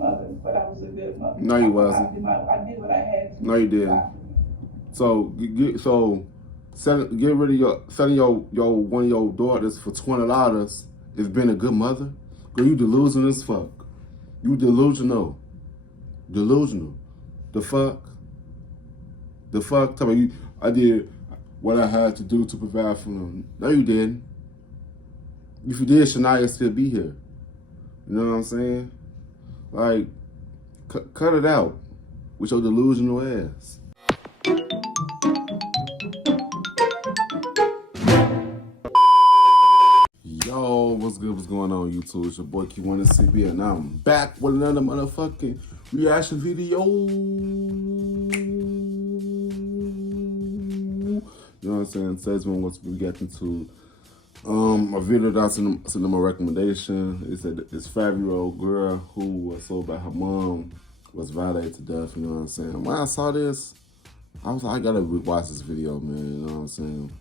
mother, but I was a good mother. No, you wasn't. I did what I had to. No, you didn't. So get rid of selling your one of your daughters for $20 is being a good mother. Girl, you delusional as fuck. You delusional. Delusional. The fuck? The fuck? Tell me, I did what I had to do to provide for them. No, you didn't. If you did, Shaniya still be here. You know what I'm saying? Like, cut it out with your delusional ass. Yo, what's good? What's going on, YouTube? It's your boy Q1CB, and I'm back with another motherfucking reaction video. You know what I'm saying? Today's one wants to be reacting to a video that's in my recommendation. It's this 5-year-old girl who was told by her mom was violated to death. You know what I'm saying? When I saw this, I was like, I gotta watch this video, man. You know what I'm saying?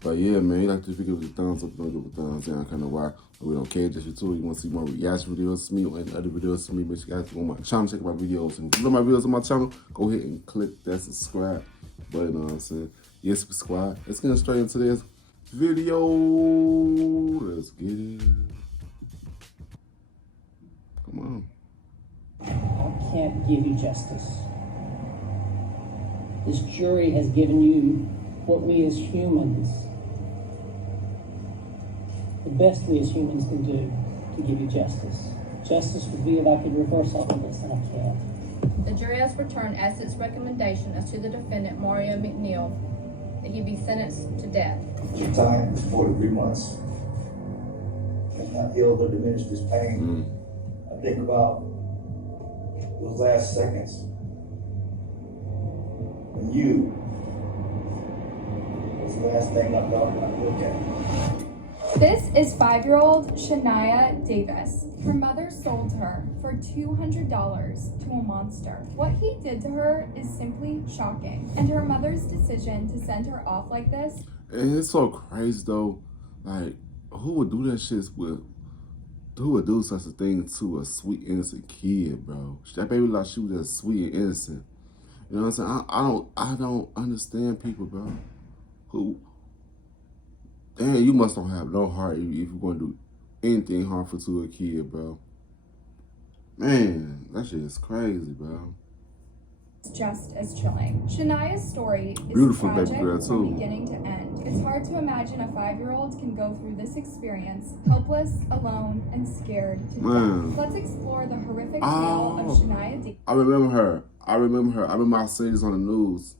But yeah, man, you like to give it a thumbs up, you don't give it a thumbs down, kind of why we don't care. Just you too. You want to see more reaction videos to me or any other videos to me, make sure you guys go on my channel, check out my videos. And if you love my videos on my channel, go ahead and click that subscribe button. You know what I'm saying? Yes, subscribe. Let's get straight into this video. Let's get it. Come on. I can't give you justice. This jury has given you what we as humans, the best we as humans can do to give you justice. Justice would be if I could reverse all of this, and I can't. The jury has returned as its recommendation as to the defendant, Mario McNeil, that he be sentenced to death. Your time is 43 months. Can not heal or diminish this pain. I think about those last seconds when you was the last thing I thought when I looked at you. This is 5-year-old Shaniya Davis. Her mother sold her for $200 to a monster. What he did to her is simply shocking. And her mother's decision to send her off like this. And it's so crazy though. Like, who would do that shit who would do such a thing to a sweet, innocent kid, bro? That baby like she was just sweet and innocent. You know what I'm saying? I don't understand people, bro. Who, damn, you must don't have no heart if you're going to do anything harmful to a kid, bro. Man, that shit is crazy, bro. It's just as chilling. Shaniya's story is beautiful, tragic baby girl, too. From beginning to end. It's hard to imagine a 5-year-old can go through this experience, helpless, alone, and scared to death. Let's explore the horrific tale of Shaniya Davis. I remember her. I remember I seen this on the news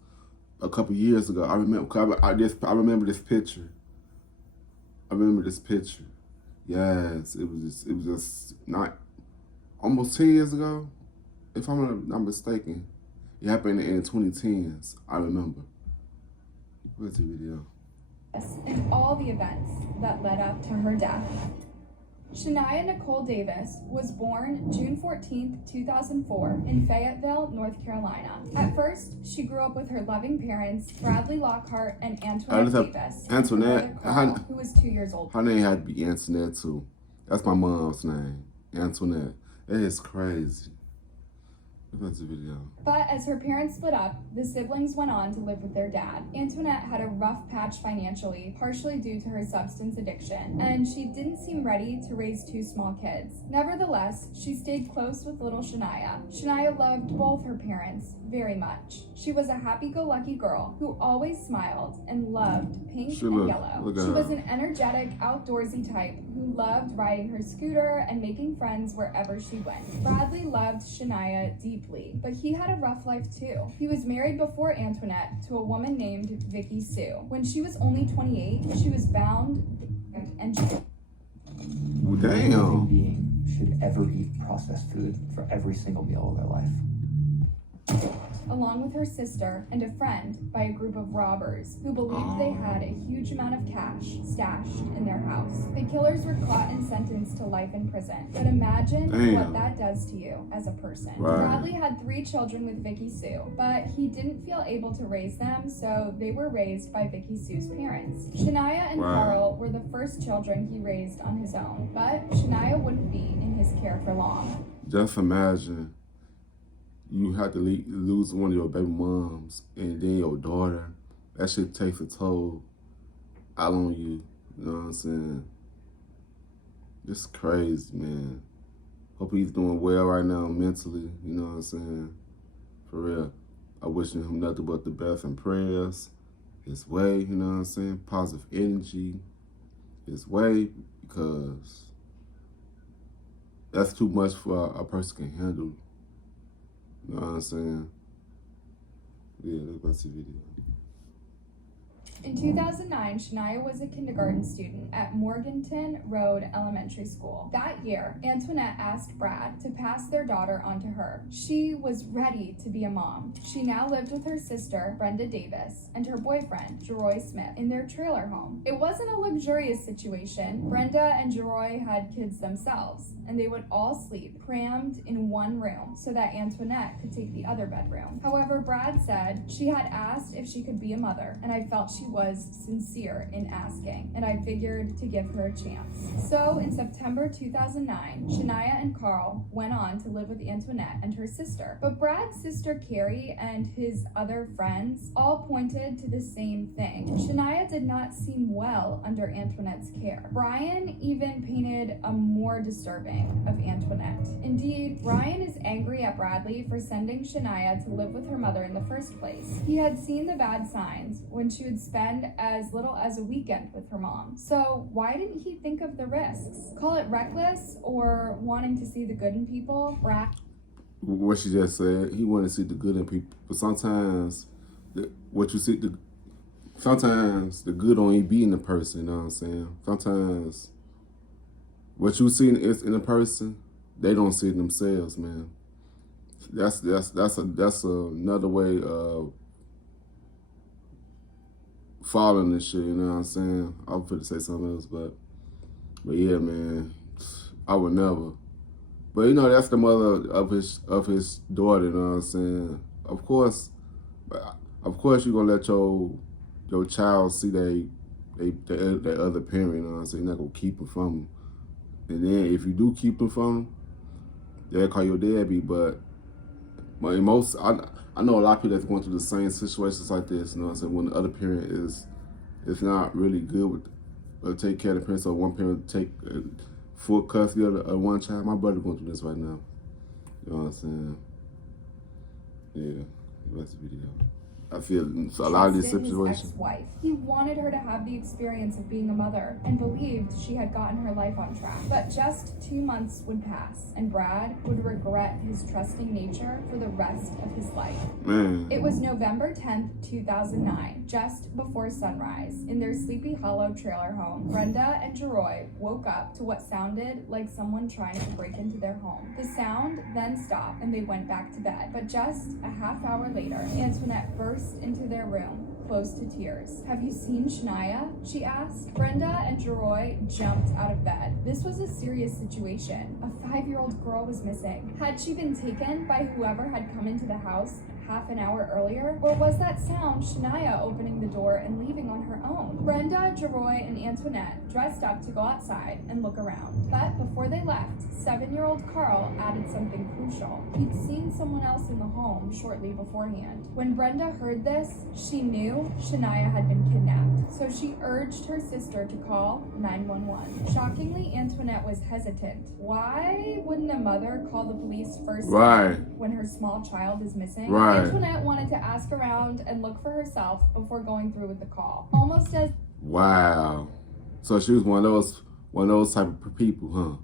a couple years ago. I remember this picture. I remember this picture. Yes, it was just not almost 10 years ago, if I'm not mistaken. It happened in the 2010s. I remember. Where's the video? And all the events that led up to her death. Shaniya Nicole Davis was born June 14th, 2004 in Fayetteville, North Carolina. At first, she grew up with her loving parents, Bradley Lockhart and Antoinette Davis. Antoinette, Carl, who was 2 years old. Her name had to be Antoinette too. That's my mom's name, Antoinette. That is crazy. Look at the video. But as her parents split up, the siblings went on to live with their dad. Antoinette had a rough patch financially, partially due to her substance addiction, and she didn't seem ready to raise 2 small kids. Nevertheless, she stayed close with little Shaniya. Shaniya loved both her parents very much. She was a happy-go-lucky girl who always smiled and loved pink and yellow. She was an energetic, outdoorsy type who loved riding her scooter and making friends wherever she went. Bradley loved Shaniya deeply, but he had a rough life too. He was married before Antoinette to a woman named Vicky Sue. When she was only 28, she was bound and damn. No human being should ever eat processed food for every single meal of their life. along with her sister and a friend, by a group of robbers who believed they had a huge amount of cash stashed in their house. The killers were caught and sentenced to life in prison. But imagine what that does to you as a person. Right. Bradley had 3 children with Vicky Sue, but he didn't feel able to raise them, so they were raised by Vicky Sue's parents. Shaniya and Carl were the first children he raised on his own, but Shaniya wouldn't be in his care for long. Just imagine you have to lose one of your baby moms and then your daughter. That shit takes a toll out on you. You know what I'm saying? Just crazy, man. Hope he's doing well right now mentally. You know what I'm saying? For real. I wish him nothing but the best and prayers his way. You know what I'm saying? Positive energy his way, because that's too much for a person can handle. You know what I'm saying? Yeah, let's watch the video. In 2009, Shaniya was a kindergarten student at Morganton Road Elementary School. That year, Antoinette asked Brad to pass their daughter on to her. She was ready to be a mom. She now lived with her sister, Brenda Davis, and her boyfriend, Jeroy Smith, in their trailer home. It wasn't a luxurious situation. Brenda and Jeroy had kids themselves, and they would all sleep crammed in one room so that Antoinette could take the other bedroom. However, Brad said she had asked if she could be a mother, and I felt she was sincere in asking, and I figured to give her a chance. So in September 2009, Shaniya and Carl went on to live with Antoinette and her sister. But Brad's sister Carrie and his other friends all pointed to the same thing. Shaniya did not seem well under Antoinette's care. Brian even painted a more disturbing of Antoinette. Indeed, Brian is angry at Bradley for sending Shaniya to live with her mother in the first place. He had seen the bad signs when she would spend as little as a weekend with her mom. So why didn't he think of the risks? Call it reckless or wanting to see the good in people. What she just said, he wanted to see the good in people. But sometimes, sometimes the good don't even be in the person, you know what I'm saying? Sometimes what you see in a person, they don't see it themselves, man. That's another way of following this shit, you know what I'm saying? I was finna say something else, but yeah, man, I would never. But you know, that's the mother of his daughter, you know what I'm saying? Of course you're gonna let your child see their other parent, you know what I'm saying? You're not gonna keep them from them. And then if you do keep them from them, they'll call you a deadbeat. But I know a lot of people that's going through the same situations like this, you know what I'm saying? When the other parent is not really good with take care of the parent, so one parent take full custody of one child. My brother going through this right now. You know what I'm saying? Yeah, that's the video. I feel a lot of these situations. His ex-wife. He wanted her to have the experience of being a mother and believed she had gotten her life on track. But just 2 months would pass, and Brad would regret his trusting nature for the rest of his life. Man. It was November 10th, 2009, just before sunrise, in their Sleepy Hollow trailer home. Brenda and Jeroy woke up to what sounded like someone trying to break into their home. The sound then stopped, and they went back to bed. But just a half hour later, Antoinette burst into their room, close to tears. "Have you seen Shaniya?" she asked. Brenda and Jeroy jumped out of bed. This was a serious situation. A 5-year-old girl was missing. Had she been taken by whoever had come into the house half an hour earlier? Or was that sound Shaniya opening the door and leaving on her own? Brenda, Jeroy, and Antoinette dressed up to go outside and look around. But before they left, 7-year-old Carl added something crucial. He'd seen someone else in the home shortly beforehand. When Brenda heard this, she knew Shaniya had been kidnapped. So she urged her sister to call 911. Shockingly, Antoinette was hesitant. Why wouldn't a mother call the police first when her small child is missing? Right. Antoinette wanted to ask around and look for herself before going through with the call. Almost as wow. So she was one of those type of people, huh?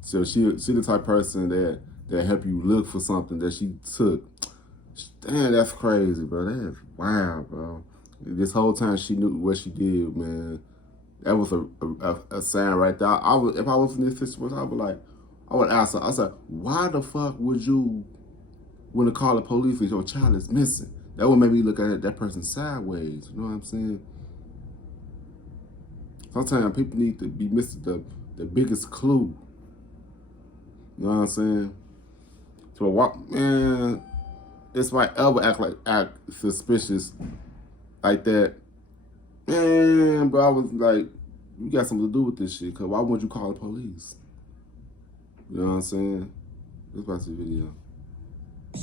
So she the type of person that help you look for something that she took. Damn, that's crazy, bro. That is wow, bro. This whole time she knew what she did, man. That was a sign right there. If I was in this situation, I would ask her. I said, why the fuck would you when to call the police if your child is missing. That would make me look at that person sideways. You know what I'm saying? Sometimes people need to be missing the biggest clue. You know what I'm saying? So what, man? If I ever act suspicious like that, man, bro, I was like, you got something to do with this shit. Cause why wouldn't you call the police? You know what I'm saying? Let's watch the video.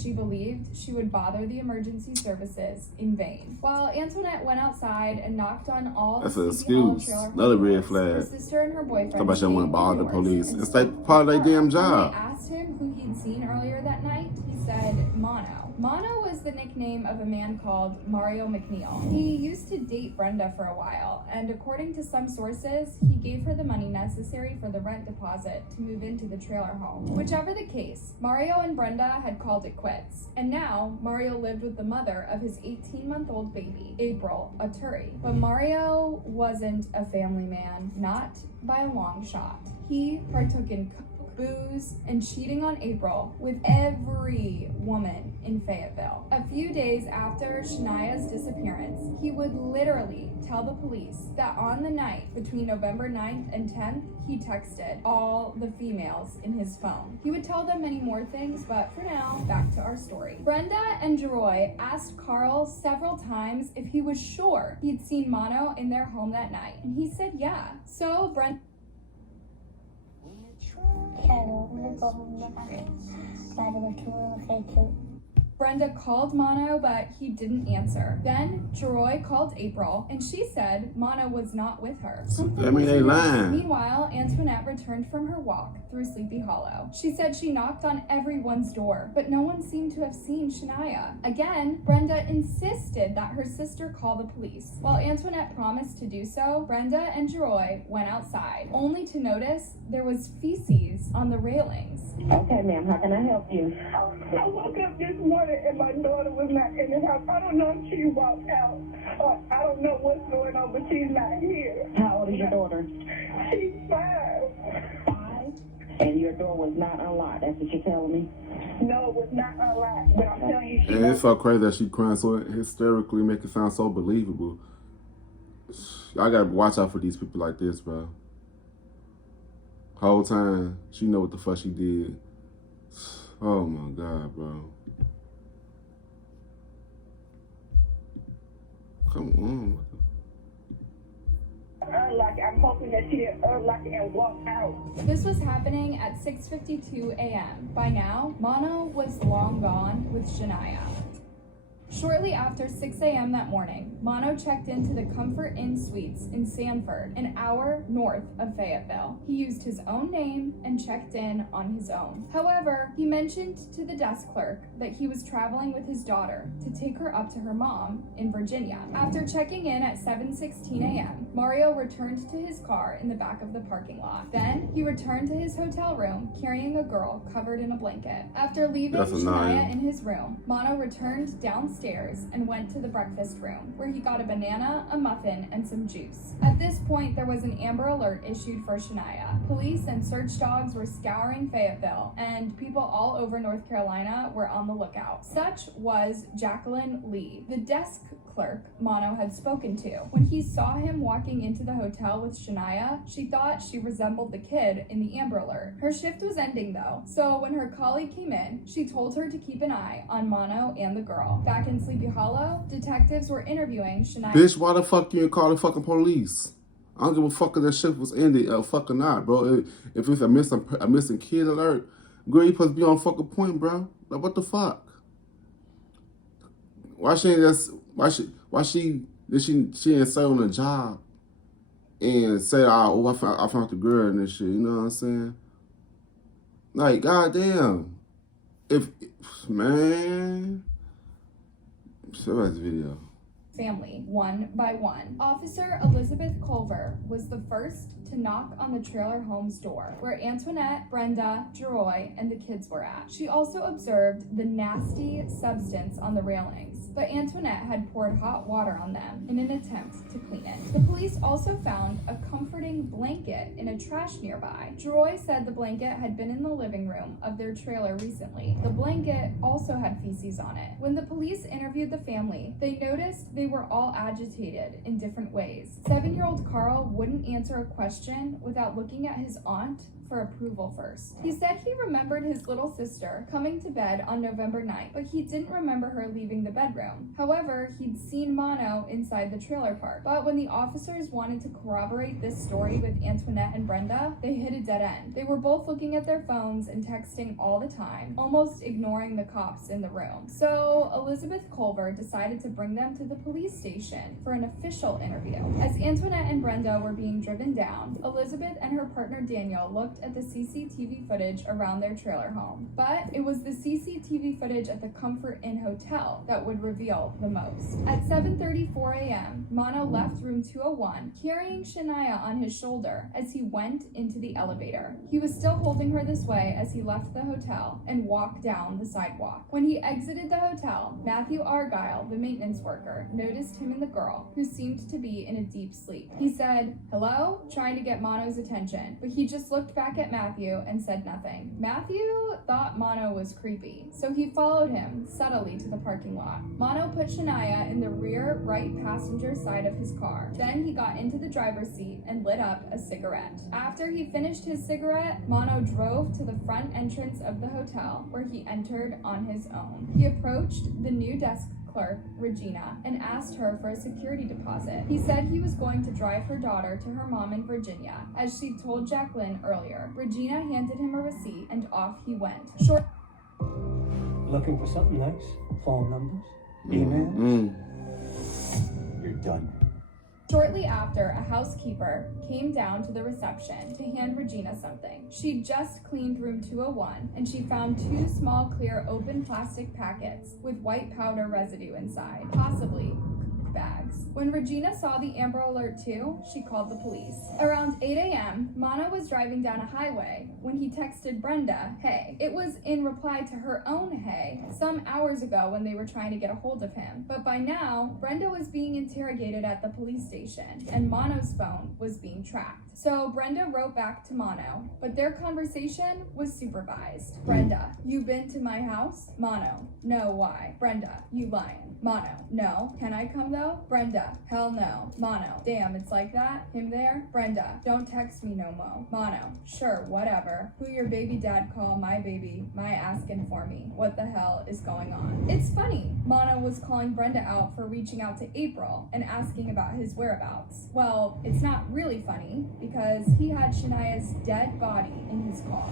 She believed she would bother the emergency services in vain. While Antoinette went outside and knocked on all That's the an Sleepy Hollow excuse. trailer home Another red doors, flag. her sister and her boyfriend Talk about she don't want to bother the stayed indoors police. and It's spoke like part of their to her. damn job. When they asked him who he'd seen earlier that night, he said Mono. Mono was the nickname of a man called Mario McNeil. He used to date Brenda for a while, and according to some sources, he gave her the money necessary for the rent deposit to move into the trailer home. Whichever the case, Mario and Brenda had called it quits, and now Mario lived with the mother of his 18-month-old baby, April, a Turi. But Mario wasn't a family man, not by a long shot. He partook in booze, and cheating on April with every woman in Fayetteville. A few days after Shaniya's disappearance, he would literally tell the police that on the night between November 9th and 10th, he texted all the females in his phone. He would tell them many more things, but for now, back to our story. Brenda and Jeroy asked Carl several times if he was sure he'd seen Mono in their home that night, and he said yeah. So Brenda Brenda called Mono, but he didn't answer. Then Jeroy called April, and she said Mono was not with her. I mean, they lying. Meanwhile, Antoinette returned from her walk through Sleepy Hollow. She said she knocked on everyone's door, but no one seemed to have seen Shaniya. Again, Brenda insisted that her sister call the police. While Antoinette promised to do so, Brenda and Jeroy went outside, only to notice there was feces on the railings. Okay, ma'am, how can I help you? I woke up this morning and my daughter was not in the house. I don't know if she walked out or I don't know what's going on, but she's not here. How old is your daughter? She's 5. And your door was not unlocked, that's what you're telling me? No, it was not unlocked, but I'm telling you, she And it's so crazy that she crying so hysterically, make it sound so believable. I gotta watch out for these people like this, bro. Whole time, she know what the fuck she did. Oh my God, bro. Come on. unlock it. I'm hoping that she didn't unlock it and walk out. This was happening at 6:52 a.m. By now, Mono was long gone with Shaniya. Shortly after 6 a.m. that morning, Mono checked into the Comfort Inn Suites in Sanford, an hour north of Fayetteville. He used his own name and checked in on his own. However, he mentioned to the desk clerk that he was traveling with his daughter to take her up to her mom in Virginia. After checking in at 7:16 a.m., Mario returned to his car in the back of the parking lot. Then, he returned to his hotel room carrying a girl covered in a blanket. After leaving Shaniya in his room, Mono returned downstairs and went to the breakfast room, where he got a banana, a muffin, and some juice. At this point, there was an Amber Alert issued for Shaniya. Police and search dogs were scouring Fayetteville, and people all over North Carolina were on the lookout. Such was Jacqueline Lee, the desk clerk Mono had spoken to. When he saw him walking into the hotel with Shaniya, she thought she resembled the kid in the Amber Alert. Her shift was ending though, so when her colleague came in, she told her to keep an eye on Mono and the girl. Back in Sleepy Hollow, detectives were interviewing Shaniya. Bitch, why the fuck you ain't call the fucking police? I don't give a fuck if that shit was ended or fucking not, bro. If it's a missing kid alert, girl, you supposed to be on fucking point, bro. Like, what the fuck? Why she ain't say on the job and say, oh, I found the girl and this shit, you know what I'm saying? Like, goddamn. Man. Show us the video. family one by one. Officer Elizabeth Culver was the first to knock on the trailer home's door, where Antoinette, Brenda, Jeroy, and the kids were at. She also observed the nasty substance on the railings, but Antoinette had poured hot water on them in an attempt to clean it. The police also found a comforting blanket in a trash nearby. Jeroy said the blanket had been in the living room of their trailer recently. The blanket also had feces on it. When the police interviewed the family, they noticed they were all agitated in different ways. 7-year-old Carl wouldn't answer a question without looking at his aunt for approval first. He said he remembered his little sister coming to bed on November 9th, but he didn't remember her leaving the bedroom. However, he'd seen Mono inside the trailer park. But when the officers wanted to corroborate this story with Antoinette and Brenda, they hit a dead end. They were both looking at their phones and texting all the time, almost ignoring the cops in the room. So Elizabeth Culver decided to bring them to the police station for an official interview. As Antoinette and Brenda were being driven down, Elizabeth and her partner Daniel looked at the CCTV footage around their trailer home. But it was the CCTV footage at the Comfort Inn Hotel that would reveal the most. At 7:34 a.m., Mono left room 201, carrying Shaniya on his shoulder as he went into the elevator. He was still holding her this way as he left the hotel and walked down the sidewalk. When he exited the hotel, Matthew Argyle, the maintenance worker, noticed him and the girl, who seemed to be in a deep sleep. He said, "Hello?" trying to get Mono's attention, but he just looked back at Matthew and said nothing. Matthew thought Mono was creepy, so he followed him subtly to the parking lot. Mono put Shaniya in the rear right passenger side of his car. Then he got into the driver's seat and lit up a cigarette. After he finished his cigarette, Mono drove to the front entrance of the hotel, where he entered on his own. He approached the new desk clerk, Regina, and asked her for a security deposit. He said he was going to drive her daughter to her mom in Virginia, as she told Jacqueline earlier. Regina handed him a receipt, and off he went. Looking for something nice? Phone numbers? Emails? You're done. Shortly after, a housekeeper came down to the reception to hand Regina something. She'd just cleaned room 201, and she found 2 small clear open plastic packets with white powder residue inside, possibly bags. When Regina saw the Amber Alert too, she called the police. Around 8 a.m., Mono was driving down a highway when he texted Brenda, "Hey." It was in reply to her own "hey" some hours ago when they were trying to get a hold of him. But by now, Brenda was being interrogated at the police station, and Mono's phone was being tracked. So Brenda wrote back to Mono, but their conversation was supervised. Brenda, "You been to my house?" Mono, "No, why?" Brenda, "You lying." Mono, "No. Can I come though?" Brenda, "Hell no." Mono, "Damn, it's like that? Him there?" Brenda, "Don't text me no mo." Mono, "Sure, whatever. Who your baby dad call my baby, my asking for me? What the hell is going on?" It's funny. Mono was calling Brenda out for reaching out to April and asking about his whereabouts. Well, it's not really funny because he had Shaniya's dead body in his car.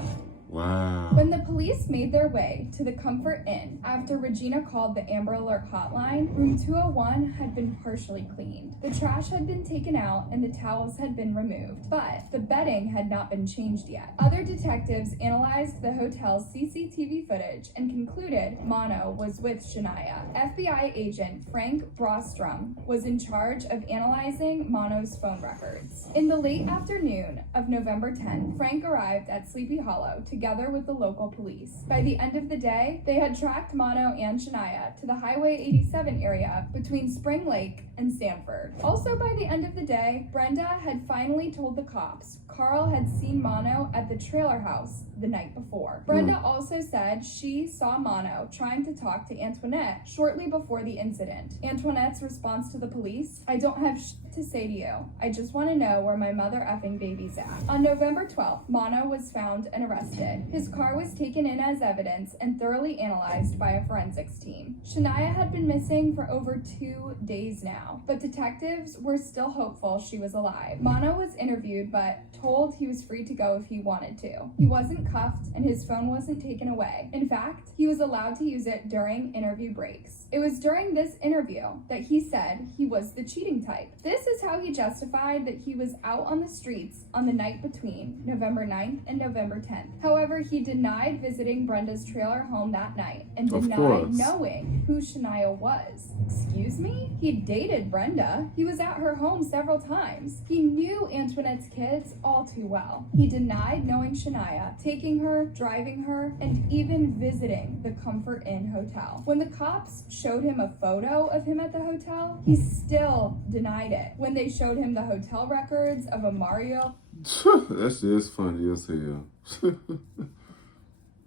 Wow. When the police made their way to the Comfort Inn after Regina called the Amber Alert hotline, room 201 had been partially cleaned. The trash had been taken out and the towels had been removed, but the bedding had not been changed yet. Other detectives analyzed the hotel's CCTV footage and concluded Mono was with Shaniya. FBI agent Frank Brostrom was in charge of analyzing Mono's phone records. In the late afternoon of November 10th, Frank arrived at Sleepy Hollow together with the local police. By the end of the day, they had tracked Mono and Shaniya to the Highway 87 area between Spring Lake and Sanford. Also by the end of the day, Brenda had finally told the cops Carl had seen Mono at the trailer house the night before. Brenda also said she saw Mono trying to talk to Antoinette shortly before the incident. Antoinette's response to the police, "I don't have shit to say to you. I just want to know where my mother effing baby's at." On November 12th, Mono was found and arrested. His car was taken in as evidence and thoroughly analyzed by a forensics team. Shaniya had been missing for over 2 days now, but detectives were still hopeful she was alive. Mono was interviewed, but told he was free to go if he wanted to. He wasn't cuffed and his phone wasn't taken away. In fact, he was allowed to use it during interview breaks. It was during this interview that he said he was the cheating type. This is how he justified that he was out on the streets on the night between November 9th and November 10th. However, he denied visiting Brenda's trailer home that night and denied knowing who Shaniya was. Excuse me? He dated Brenda. He was at her home several times. He knew Antoinette's kids all too well. He denied knowing Shaniya, taking her, driving her, and even visiting the Comfort Inn hotel. When the cops showed him a photo of him at the hotel, he still denied it. When they showed him the hotel records of a Mario... That shit is funny as hell.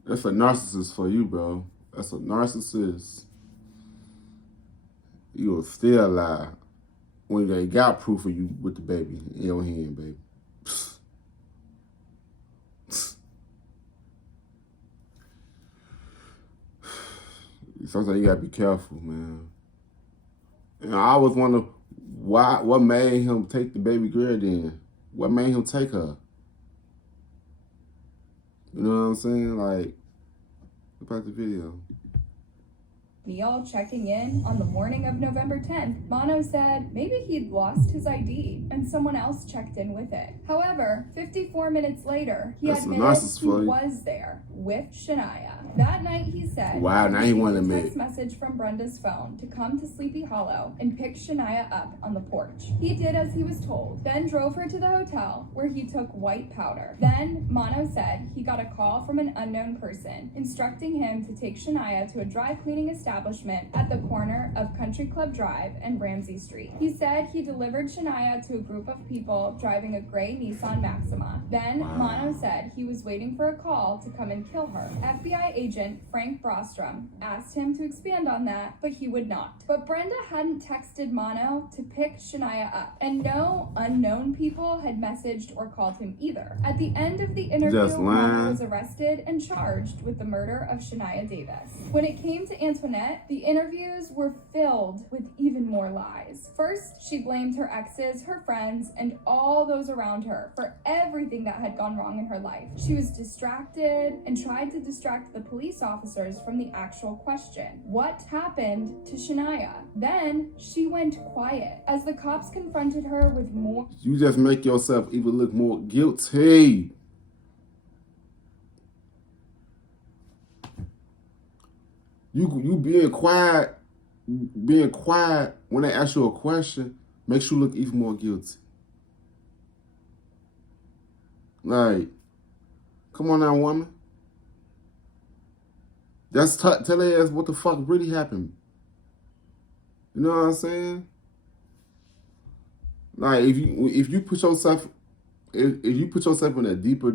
That's a narcissist for you, bro. That's a narcissist. You will still lie when they got proof of you with the baby in your hand, baby. Sometimes you gotta be careful, man. And I always wonder what made him take the baby girl then? What made him take her? You know what I'm saying? Like, about the video. Neil checking in on the morning of November 10th, Mono said maybe he'd lost his ID and someone else checked in with it. However, 54 minutes later, he admitted he was there with Shaniya. That night he said, wow, now he wanted to a text message from Brenda's phone to come to Sleepy Hollow and pick Shaniya up on the porch. He did as he was told, then drove her to the hotel where he took white powder. Then Mono said he got a call from an unknown person instructing him to take Shaniya to a dry cleaning establishment at the corner of Country Club Drive and Ramsey Street. He said he delivered Shaniya to a group of people driving a gray Nissan Maxima. Then Mono said he was waiting for a call to come and kill her. FBI agent Frank Brostrom asked him to expand on that, but he would not. But Brenda hadn't texted Mono to pick Shaniya up, and no unknown people had messaged or called him either. At the end of the interview, Mono was arrested and charged with the murder of Shaniya Davis. When it came to Antoinette, the interviews were filled with even more lies. First, she blamed her exes, her friends, and all those around her for everything that had gone wrong in her life. She was distracted and tried to distract the police officers from the actual question. What happened to Shaniya? Then she went quiet as the cops confronted her with more. You just make yourself even look more guilty. You being quiet when they ask you a question makes you look even more guilty. Like, come on now, woman. Tell their ass what the fuck really happened. You know what I'm saying? Like, if you put yourself in a deeper,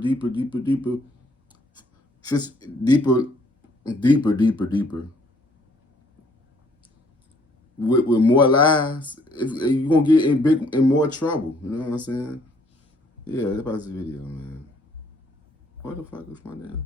with more lies, you're gonna get in more trouble. You know what I'm saying? Yeah, that's about this video, man. What the fuck is my damn?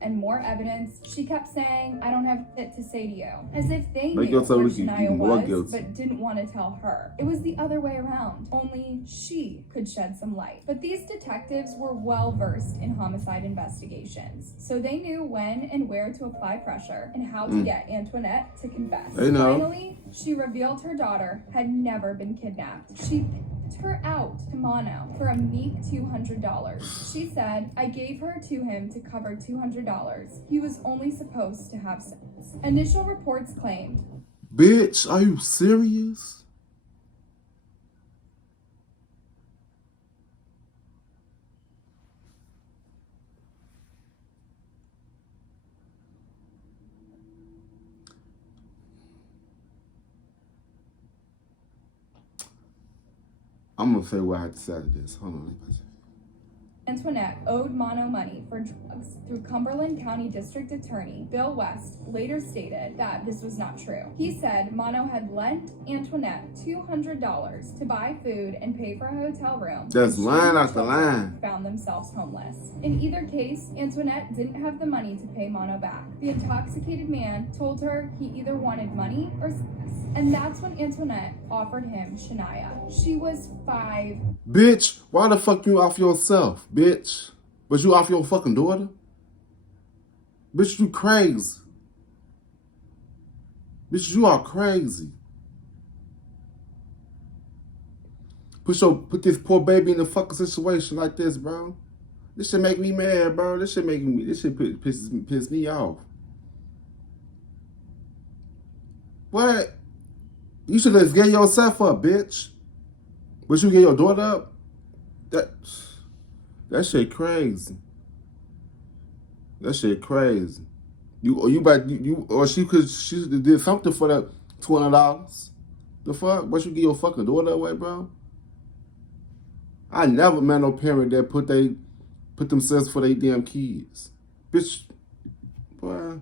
And more evidence, she kept saying, I don't have shit to say to you. As if they Make knew yourself where look Shaniya even more was, guilty. but didn't want to tell her. It was the other way around. Only she could shed some light. But these detectives were well versed in homicide investigations, so they knew when and where to apply pressure and how to get Antoinette to confess. They know. Finally, she revealed her daughter had never been kidnapped. She picked her out to Mono for a meek $200. She said, I gave her to him to cover $200. He was only supposed to have sex. Initial reports claimed, Bitch, are you serious? I'm gonna say what I had to say to this. Hold on. Antoinette owed Mono money for drugs through Cumberland County District Attorney Bill West later stated that this was not true. He said Mono had lent Antoinette $200 to buy food and pay for a hotel room. That's line after line. Found themselves homeless. In either case, Antoinette didn't have the money to pay Mono back. The intoxicated man told her he either wanted money or sex. And that's when Antoinette offered him Shaniya. She was 5. Bitch, why the fuck you off yourself? bitch. But you off your fucking daughter? Bitch, you crazy. Bitch, you are crazy. Put this poor baby in a fucking situation like this, bro. This shit make me mad, bro. This shit piss me off. What? You should have get yourself up, bitch. But you get your daughter up? That shit crazy. That shit crazy. She did something for that $200. The fuck? But you get your fucking daughter away, bro? I never met no parent that put themselves for their damn kids. Bitch, boy.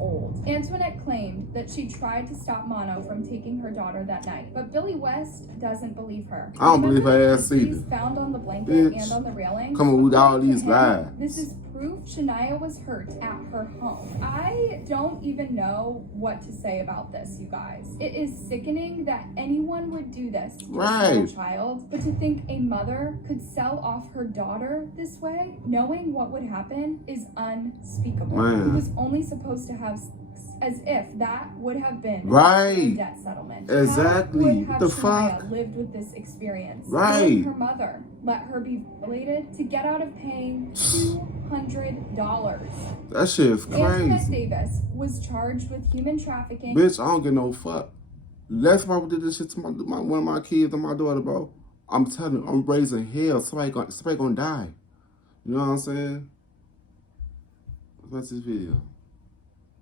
Old. Antoinette claimed that she tried to stop Mono from taking her daughter that night, but Billy West doesn't believe her. I don't believe her ass either. Found on the blanket Bitch. and on the railing. Come on with all these lies. This is proof Shaniya was hurt at her home. I don't even know what to say about this, you guys. It is sickening that anyone would do this to a small child, but to think a mother could sell off her daughter this way, knowing what would happen, is unspeakable. Man. It was only supposed to have as if that would have been right. a debt settlement. Exactly. How would have the Shaniya fuck? lived with this experience? Right. Her mother let her be violated to get out of paying $200. That shit is Antoinette crazy. Davis was charged with human trafficking. Bitch, I don't give no fuck. Last time I did this shit to one of my kids and my daughter, bro. I'm telling you, I'm raising hell. Somebody gonna die. You know what I'm saying? What's this video?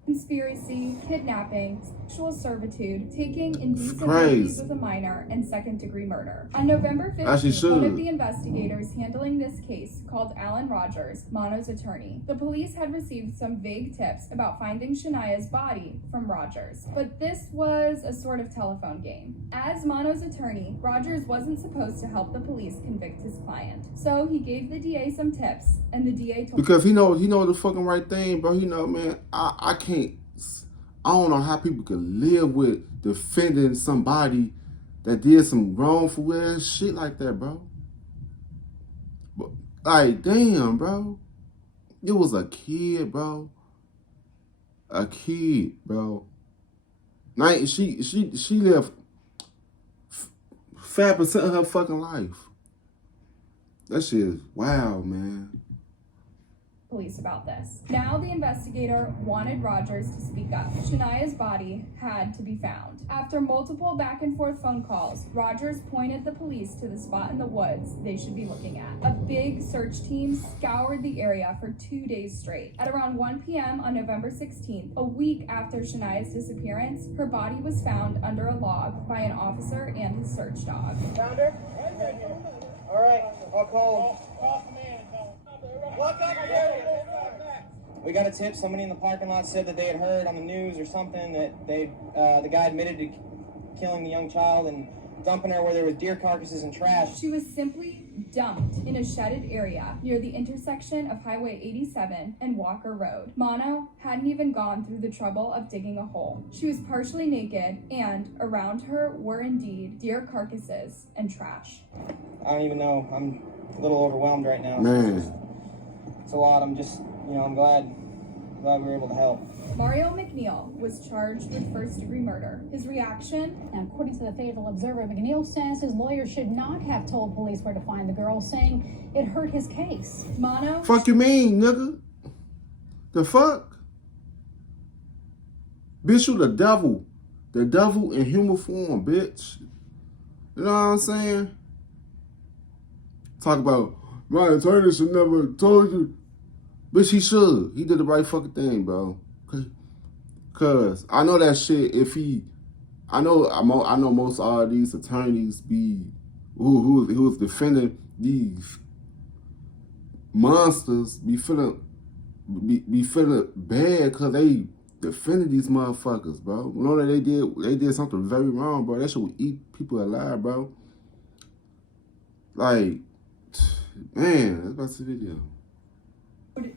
Conspiracy, kidnapping, sexual servitude, taking indecent crazy. liberties with a minor, and second-degree murder. On November 15th, one of the investigators handling this case called Alan Rogers, Mono's attorney. The police had received some vague tips about finding Shaniya's body from Rogers, but this was a sort of telephone game. As Mono's attorney, Rogers wasn't supposed to help the police convict his client, so he gave the DA some tips, and the DA told because he know the fucking right thing, bro. He know, man, I can't. I don't know how people can live with defending somebody that did some wrongful ass shit like that, bro. But like, damn, bro. It was a kid, bro. A kid, bro. Like, she lived 5% of her fucking life. That shit is wild, man. Police about this. Now the investigator wanted Rogers to speak up. Shaniya's body had to be found. After multiple back and forth phone calls, Rogers pointed the police to the spot in the woods they should be looking at. A big search team scoured the area for 2 days straight. At around 1 p.m. on November 16th, a week after Shaniya's disappearance, her body was found under a log by an officer and his search dog. Found her? All right, I'll call him. We got a tip. Somebody in the parking lot said that they had heard on the news or something that the guy admitted to killing the young child and dumping her where there was deer carcasses and trash. She was simply dumped in a shedded area near the intersection of Highway 87 and Walker Road. Mono hadn't even gone through the trouble of digging a hole. She was partially naked, and around her were indeed deer carcasses and trash. I don't even know. I'm a little overwhelmed right now. Man. It's a lot. I'm just, I'm glad we were able to help. Mario McNeil was charged with first-degree murder. His reaction? Now, according to the Fayetteville Observer, McNeil says his lawyer should not have told police where to find the girl, saying it hurt his case. Mono? Fuck you mean, nigga? The fuck? Bitch, you the devil. The devil in human form, bitch. You know what I'm saying? Talk about, my attorney should never have told you. Bitch, he should. He did the right fucking thing, bro. Okay? Cause I know that shit, I know most all these attorneys who was defending these monsters be feeling bad cause they defended these motherfuckers, bro. You know that they did something very wrong, bro. That shit would eat people alive, bro. Like, man, let's watch the video.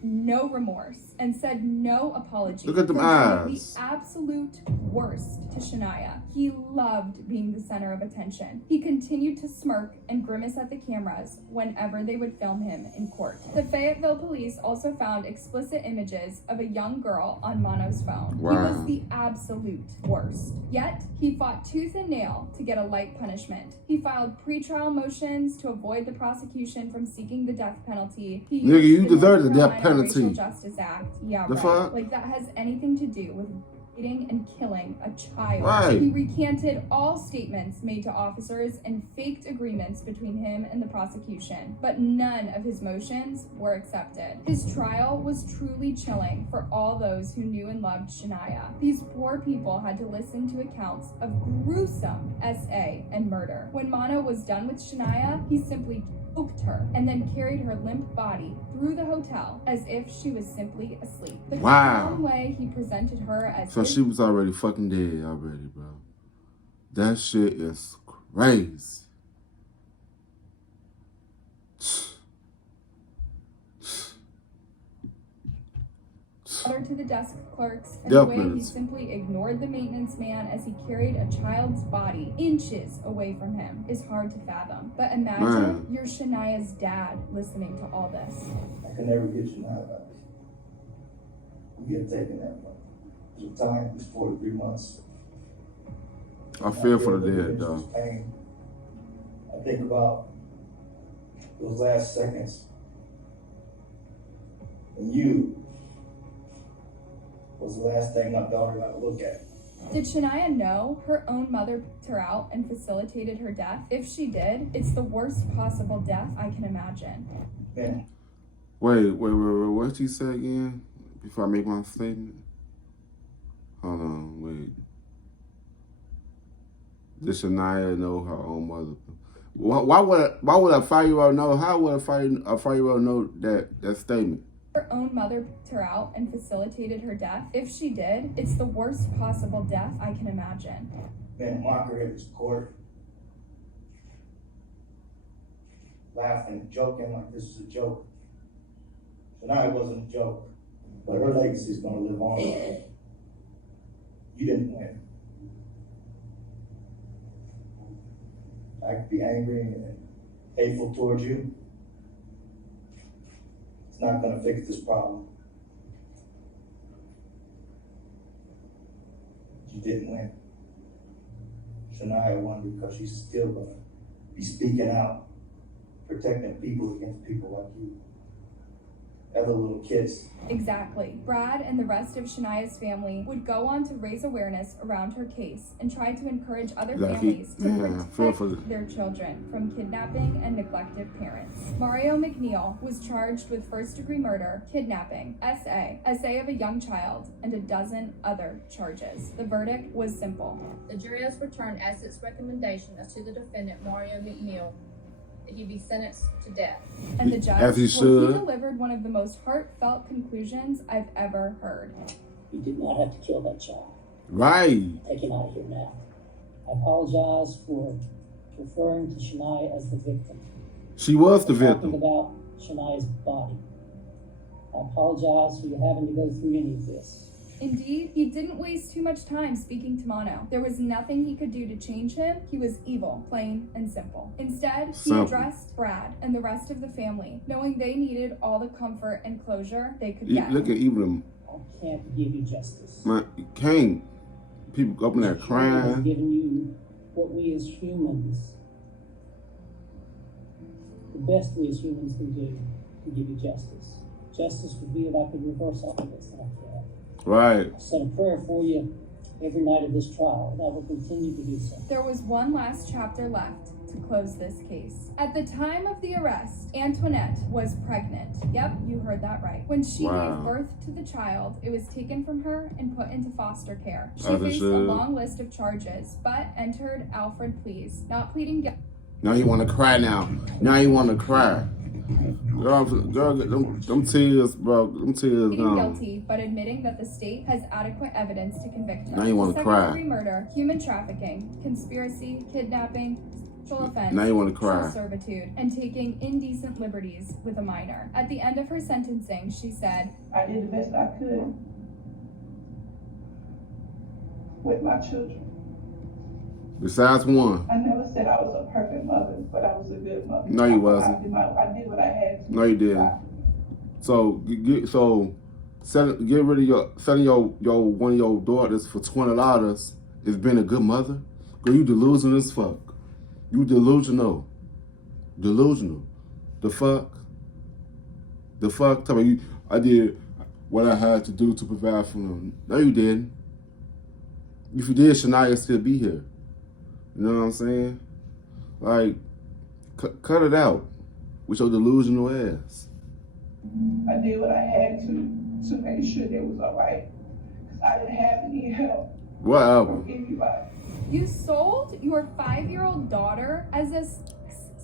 no remorse and said no apology. Look at them for doing eyes. the absolute worst to Shaniya. He loved being the center of attention. He continued to smirk and grimace at the cameras whenever they would film him in court. The Fayetteville police also found explicit images of a young girl on Mono's phone. Wow. He was the absolute worst. Yet, he fought tooth and nail to get a light punishment. He filed pretrial motions to avoid the prosecution from seeking the death penalty. He Nigga, you used the deserve the North death Carolina penalty. Racial Justice Act. Yeah, The right. fuck? Like that has anything to do with beating and killing a child. Right. He recanted all statements made to officers and faked agreements between him and the prosecution, but none of his motions were accepted. His trial was truly chilling for all those who knew and loved Shaniya. These poor people had to listen to accounts of gruesome SA and murder. When Mono was done with Shaniya, he simply choked her and then carried her limp body through the hotel as if she was simply asleep. The Wow. calm way he presented her as So she was already fucking dead already, bro. That shit is crazy. daughter to the desk clerks, and the way he Definitely. simply ignored the maintenance man as he carried a child's body inches away from him is hard to fathom. But imagine Man. you're Shania's dad listening to all this. I can never get Shaniya back. We have taken that one. The time was 43 months. I feel for the dead, though. Pain. I think about those last seconds. And you was the last thing my daughter got to look at. Did Shaniya know her own mother picked her out and facilitated her death? If she did, it's the worst possible death I can imagine. Man, Wait. What did you say again? Before I make my statement? Hold on, wait. Did Shaniya know her own mother? Why would a 5-year-old know? How would a 5-year-old know that statement? Her own mother picked her out and facilitated her death. If she did, it's the worst possible death I can imagine. man, mockery of this court. Laughing, joking like this is a joke. Shaniya wasn't a joke, but her legacy is going to live on. You didn't win. I could be angry and hateful towards you. It's not going to fix this problem. You didn't win. Shaniya won because she's still going to be speaking out, protecting people against people like you. Other little kids. Exactly. Brad and the rest of Shania's family would go on to raise awareness around her case and try to encourage other families to protect their children from kidnapping and neglected parents. Mario McNeil was charged with first-degree murder, kidnapping, SA of a young child, and a dozen other charges. The verdict was simple. The jury has returned as its recommendation as to the defendant, Mario McNeil, that he be sentenced to death. And the judge, As he he should. delivered one of the most heartfelt conclusions I've ever heard. You did not have to kill that child. Right. Take him out of here now. I apologize for referring to Shaniya as the victim. She was the I'm talking victim. about Shania's body. I apologize for you having to go through any of this. Indeed, he didn't waste too much time speaking to Mono. There was nothing he could do to change him. He was evil, plain and simple. Instead, he addressed Brad and the rest of the family, knowing they needed all the comfort and closure they could get. Look at even I can't give you justice. man, you can't. People go up in there Has crying. given you what we as humans, the best we as humans can do to give you justice. Justice would be if I could reverse all of this, and I can't. Right. I said a prayer for you every night of this trial, and I will continue to do so. There was one last chapter left to close this case. At the time of the arrest, Antoinette was pregnant. Yep, you heard that right. When she gave birth to the child, it was taken from her and put into foster care. She faced a long list of charges, but entered Alfred pleas, not pleading guilty. Now you want to cry now. Now you want to cry. Girl, them tears, bro. Them tears Pleading gone. guilty, but admitting that the state has adequate evidence to convict her. Now you wanna cry. Second-degree murder, human trafficking, conspiracy, kidnapping, offense, Now you want to cry. child servitude, and taking indecent liberties with a minor. At the end of her sentencing, she said, I did the best I could with my children. Besides one. I never said I was a perfect mother, but I was a good mother. No, you wasn't. I did what I had to. No, you didn't. So get rid of selling your one of your daughters for $20 is being a good mother. Girl, you delusional as fuck. You delusional. Delusional. The fuck. Tell me I did what I had to do to provide for them. No, you didn't. If you did, Shaniya still be here. You know what I'm saying? Like, cut it out with your delusional ass. I did what I had to make sure it was all right. Because I didn't have any help Whatever. from anybody. you sold your 5-year-old daughter as a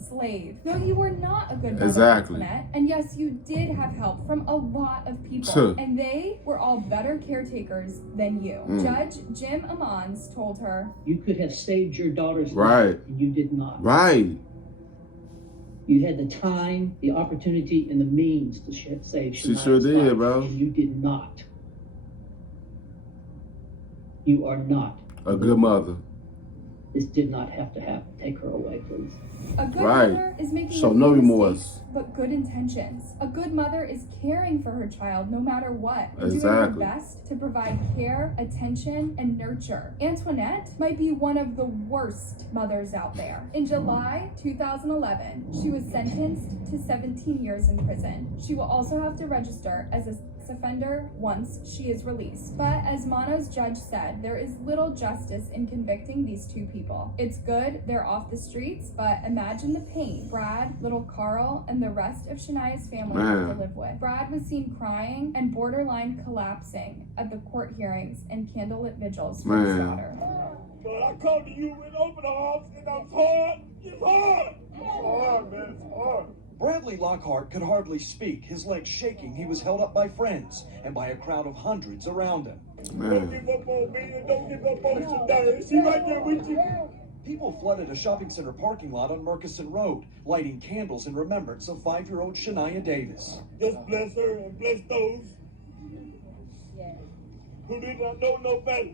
slave. No, you were not a good mother, Exactly. Antoinette. And yes, you did have help from a lot of people. And they were all better caretakers than you. Judge Jim Ammons told her, You could have saved your daughter's Right. life, and you did not. Right. You had the time, the opportunity, and the means to save She Shania's sure did, life, bro. and you did not. You are not A good mother. This did not have to happen. Take her away, please. a good Right. mother is making So a no few remorse. mistakes, but good intentions. A good mother is caring for her child no matter what. And doing Exactly. her best to provide care, attention, and nurture. Antoinette might be one of the worst mothers out there. In July 2011, she was sentenced to 17 years in prison. She will also have to register as a offender once she is released. But as Mono's judge said, there is little justice in convicting these two people. It's good they're off the streets, but imagine the pain Brad, little Carl, and the rest of Shania's family have to live with. Brad was seen crying and borderline collapsing at the court hearings and candlelit vigils for his daughter. Lord, I come to you with open arms, and I'm hard. It's hard. It's hard, man. It's hard. Bradley Lockhart could hardly speak, his legs shaking. He was held up by friends and by a crowd of hundreds around him. Don't give up on me, and don't give up on Shaniya. She right there with you. People flooded a shopping center parking lot on Murchison Road, lighting candles in remembrance of 5-year-old Shaniya Davis. Just bless her and bless those who did not know no better.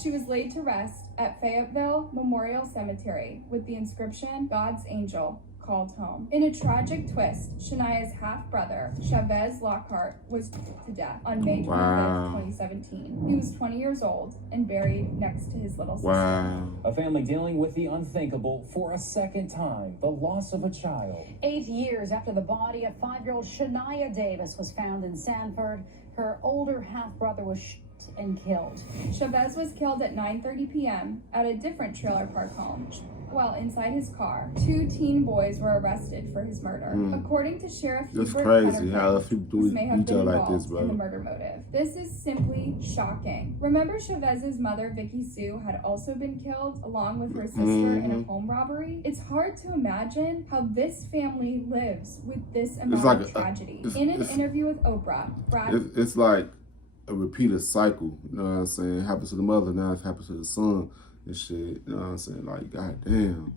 She was laid to rest at Fayetteville Memorial Cemetery with the inscription, God's Angel called home. In a tragic twist, Shania's half-brother, Chavez Lockhart, was put to death on May 25th, 2017. He was 20 years old and buried next to his little sister. A family dealing with the unthinkable for a second time, the loss of a child. 8 years after the body of 5-year-old Shaniya Davis was found in Sanford, her older half-brother was shot and killed. Chavez was killed at 9:30 p.m. at a different trailer park home. While inside his car, 2 teen boys were arrested for his murder. According to Sheriff That's Hubert crazy how people do may have each been other like this, involved in the bro. murder motive. This is simply shocking. Remember Chavez's mother, Vicky Sue, had also been killed along with her sister in a home robbery? It's hard to imagine how this family lives with this amount of tragedy. In an interview with Oprah, Brad... It's like a repeated cycle, you know what I'm saying? It happens to the mother, now it happens to the son and shit, you know what I'm saying? Like, goddamn.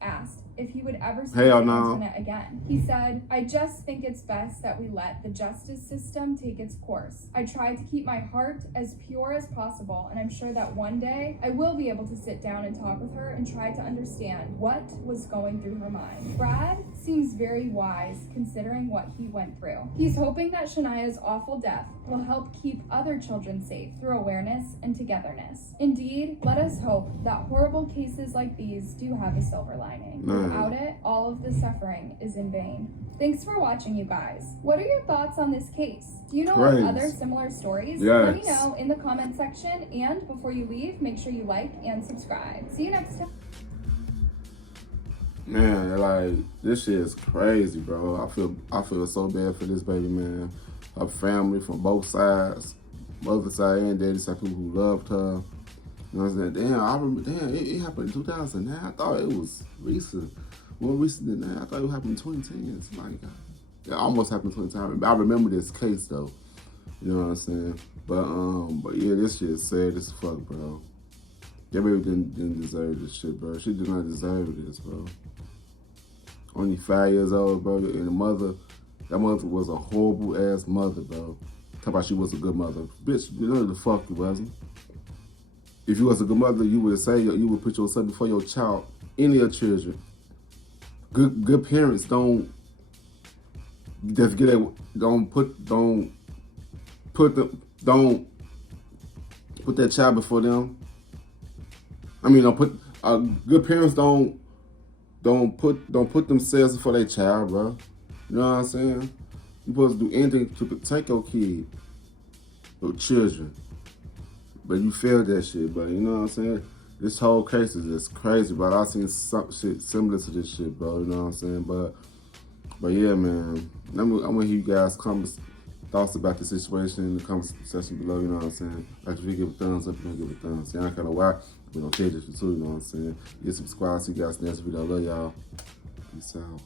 asked if he would ever speak Hell to no. Antoinette again. He said, I just think it's best that we let the justice system take its course. I try to keep my heart as pure as possible, and I'm sure that one day I will be able to sit down and talk with her and try to understand what was going through her mind. Brad seems very wise considering what he went through. He's hoping that Shania's awful death will help keep other children safe through awareness and togetherness. Indeed, let us hope that horrible cases like these do have a silver lining. Without it, all of the suffering is in vain. Thanks for watching, you guys. What are your thoughts on this case? Do you know of other similar stories? Yes. Let me know in the comment section, and before you leave, make sure you like and subscribe. See you next time. Man, like, this shit is crazy, bro. I feel so bad for this baby, man. Her family from both sides, mother side and daddy side, people who loved her. You know what I'm saying? Damn, I remember, it happened in 2009. I thought it was recent. More recent than that. I thought it happened in 2010s. Like, it almost happened in 2010. I remember this case, though. You know what I'm saying? But yeah, this shit is sad as fuck, bro. That baby didn't deserve this shit, bro. She did not deserve this, bro. Only 5 years old, bro. And that mother was a horrible ass mother, bro. Talk about she was a good mother. Bitch, you know the fuck you wasn't. If you was a good mother, you would say you would put yourself before your child, any of your children. Good parents don't put that child before them. I mean, good parents don't put themselves before their child, bro. You know what I'm saying? You supposed to do anything to protect your kid, your children. But you failed that shit, bro. You know what I'm saying? This whole case is just crazy, bro. I've seen some shit similar to this shit, bro. You know what I'm saying? But yeah, man. I'm gonna hear you guys' thoughts about the situation in the comment section below. You know what I'm saying? Like if you give a thumbs up, you don't give a thumbs. See, I don't know why. We're gonna change this too. You know what I'm saying? Get subscribe. See you guys next video. I love y'all. Peace out.